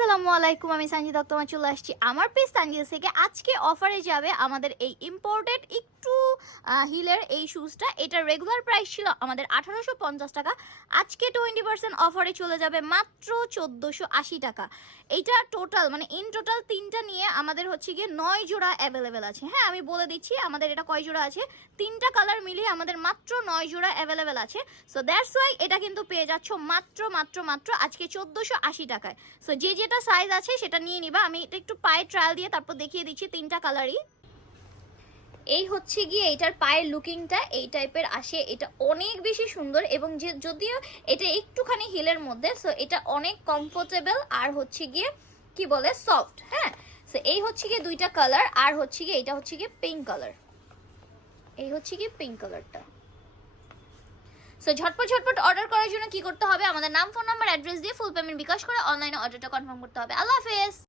আসসালামু আলাইকুম, আমি সানজিদ আক্তার চলে আসছি আমার পেজ তানজিদ থেকে। আজকে অফারে যাবে আমাদের এই ইম্পোর্টেড একটু হিলের এই শুজটা। এটার রেগুলার প্রাইস ছিল আমাদের 1850 টাকা, আজকে 20% অফারে চলে যাবে মাত্র 1480 টাকা। এইটা টোটাল মানে ইন টোটাল তিনটা নিয়ে আমাদের হচ্ছে গিয়ে 9 জোড়া অ্যাভেলেবেল আছে। হ্যাঁ, আমি বলে দিচ্ছি আমাদের এটা কয় জোড়া আছে। তিনটা কালার মিলিয়ে আমাদের মাত্র 9 জোড়া অ্যাভেলেবেল আছে। সো দ্যাটস ওয়াই এটা কিন্তু পেয়ে যাচ্ছ মাত্র মাত্র মাত্র আজকে 1480 টাকায়। সো যে যেটা সাইজ আছে সেটা নিয়ে নিবা। আমি এটা একটু পায়ে ট্রায়াল দিয়ে তারপর দেখিয়ে দিচ্ছি তিনটা কালারই। এই হচ্ছে গিয়ে এটার পায়ের লুকিংটা এই টাইপের আসে। এটা অনেক বেশি সুন্দর এবং যে যদিও এটা একটুখানি হিলের মধ্যে, সো এটা অনেক কমফোর্টেবল আর হচ্ছে গিয়ে কি বলে সফট। হ্যাঁ, সো এই হচ্ছে গিয়ে দুইটা কালার আর হচ্ছে গিয়ে এটা হচ্ছে গিয়ে পিঙ্ক কালার। এই হচ্ছে গিয়ে পিঙ্ক কালারটা। সো ঝটপট ঝটপট অর্ডার করার জন্য কি করতে হবে, আমাদের নাম, ফোন নাম্বার, অ্যাড্রেস দিয়ে ফুল পেমেন্ট বিকাশ করে অনলাইনে অর্ডারটা কনফার্ম করতে হবে। আল্লাহ হাফেজ।